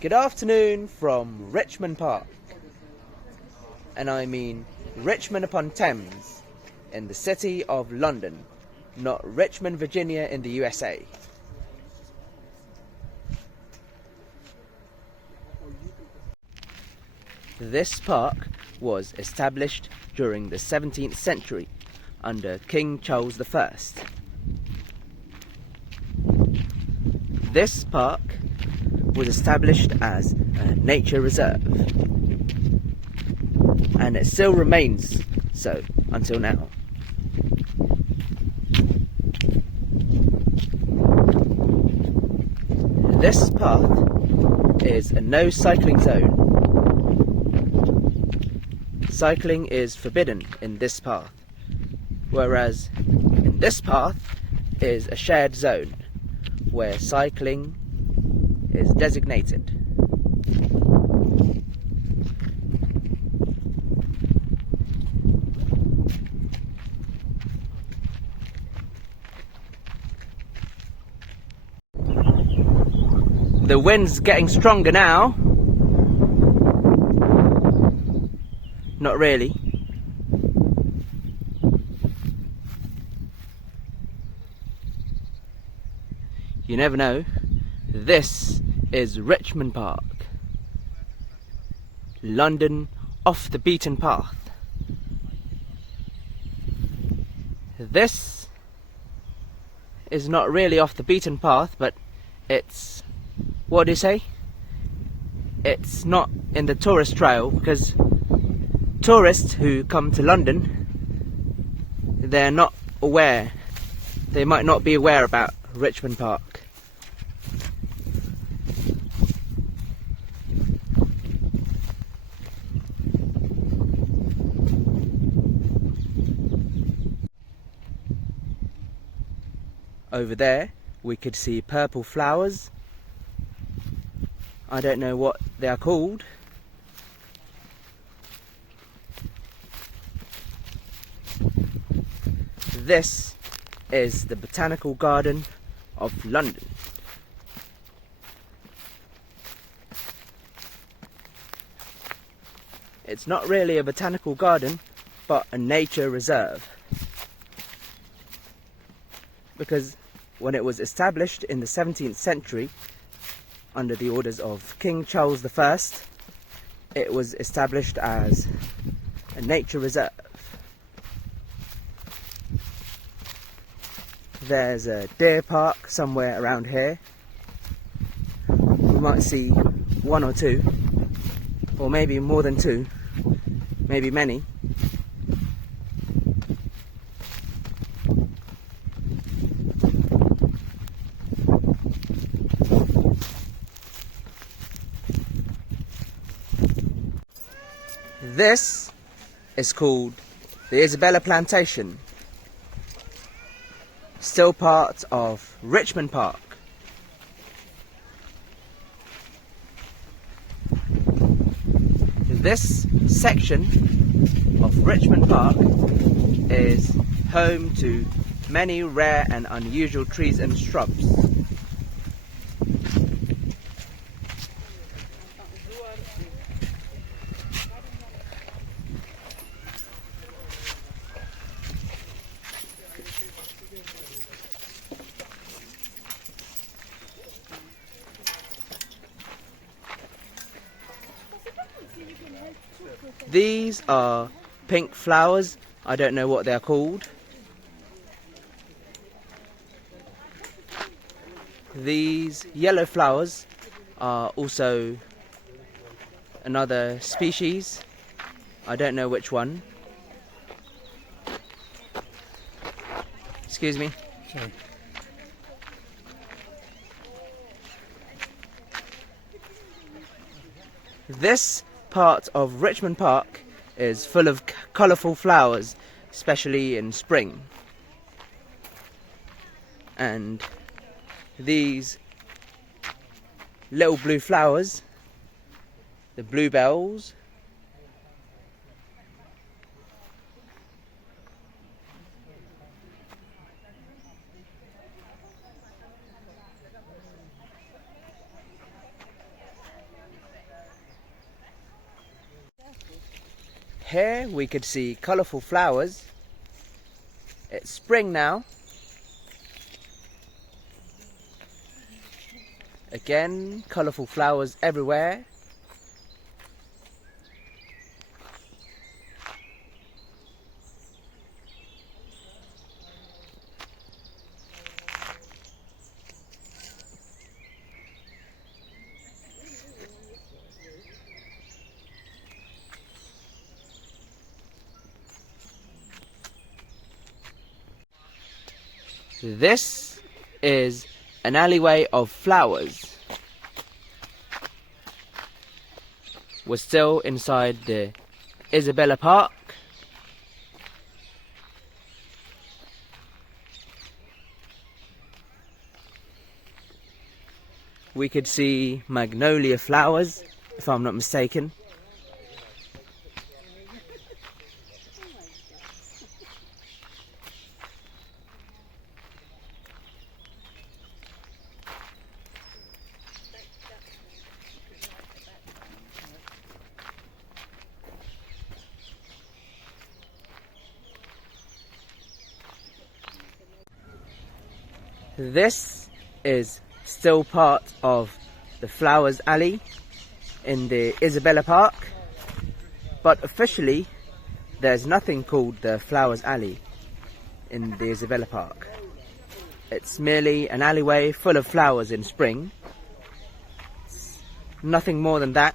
Good afternoon from Richmond Park, and I mean Richmond upon Thames in the city of London, not Richmond, Virginia in the USA. This park was established during the 17th century under King Charles I. This park was established as a nature reserve, and it still remains so until now. This path is a no cycling zone. Cycling is forbidden in this path, whereas in this path is a shared zone where cycling is designated. The wind's getting stronger now. Not really. You never know. This is Richmond Park, London off the beaten path. This is not really off the beaten path, but it's, what do you say? It's not in the tourist trail, because tourists who come to London, they're not aware, they might not be aware about Richmond Park. Over there we could see purple flowers. I don't know what they are called. This is the Botanical Garden of London. It's not really a botanical garden, but a nature reserve. Because when it was established in the 17th century, under the orders of King Charles I, it was established as a nature reserve. There's a deer park somewhere around here. We might see one or two, or maybe more than two, maybe many. This is called the Isabella Plantation, still part of Richmond Park. This section of Richmond Park is home to many rare and unusual trees and shrubs. These are pink flowers. I don't know what they're called. These yellow flowers are also another species. I don't know which one. Excuse me. Sorry. This part of Richmond Park is full of colourful flowers, especially in spring. And these little blue flowers, the bluebells, Here we could see colourful flowers. It's spring now. Again, colourful flowers everywhere. This is an alleyway of flowers. We're still inside the Isabella Park. We could see magnolia flowers, if I'm not mistaken. This is still part of the Flowers Alley in the Isabella Park, but officially there's nothing called the Flowers Alley in the Isabella Park. It's merely an alleyway full of flowers in spring. It's nothing more than that.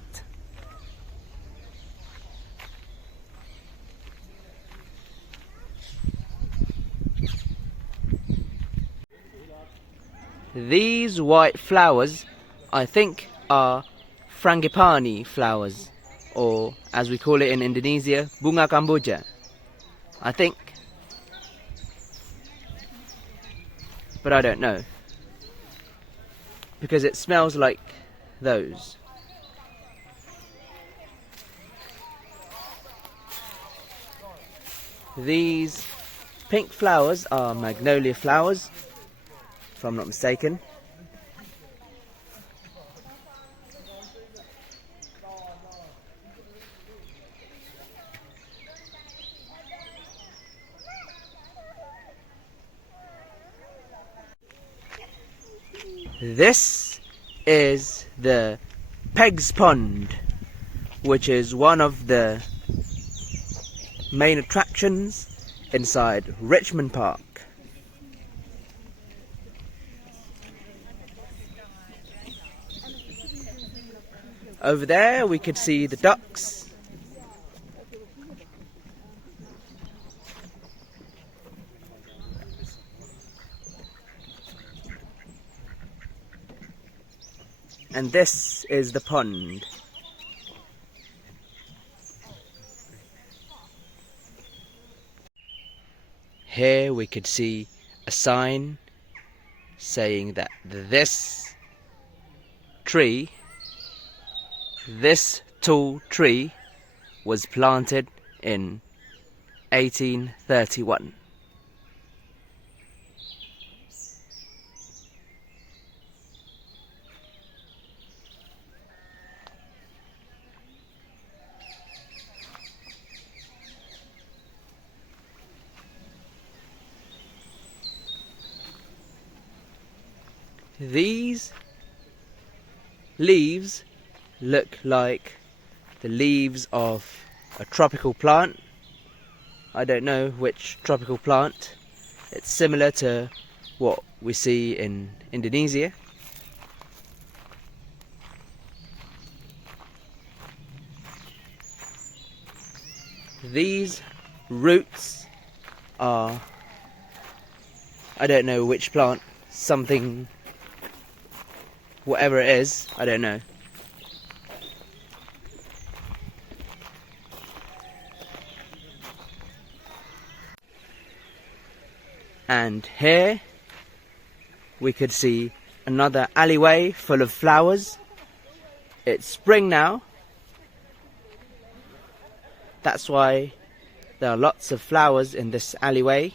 These white flowers, I think, are frangipani flowers, or as we call it in Indonesia, bunga kamboja, I think. But I don't know, because it smells like those. These pink flowers are magnolia flowers, if I'm not mistaken. This is the Peg's Pond, which is one of the main attractions inside Richmond Park. Over there we could see the ducks. And this is the pond. Here we could see a sign saying that this tall tree was planted in 1831. These leaves look like the leaves of a tropical plant. I don't know which tropical plant. It's similar to what we see in Indonesia. These roots are, I don't know which plant, something, whatever it is, I don't know. And here we could see another alleyway full of flowers. It's spring now. That's why there are lots of flowers in this alleyway.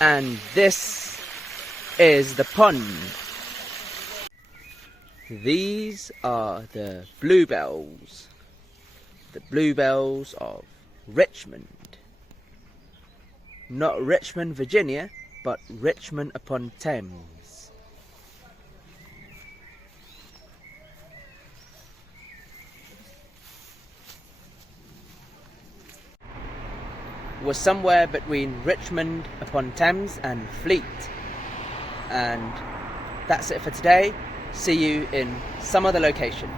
And this is the pond. These are the bluebells of Richmond. Not Richmond, Virginia, but Richmond upon Thames. We're somewhere between Richmond upon Thames and Fleet. And that's it for today. See you in some other location.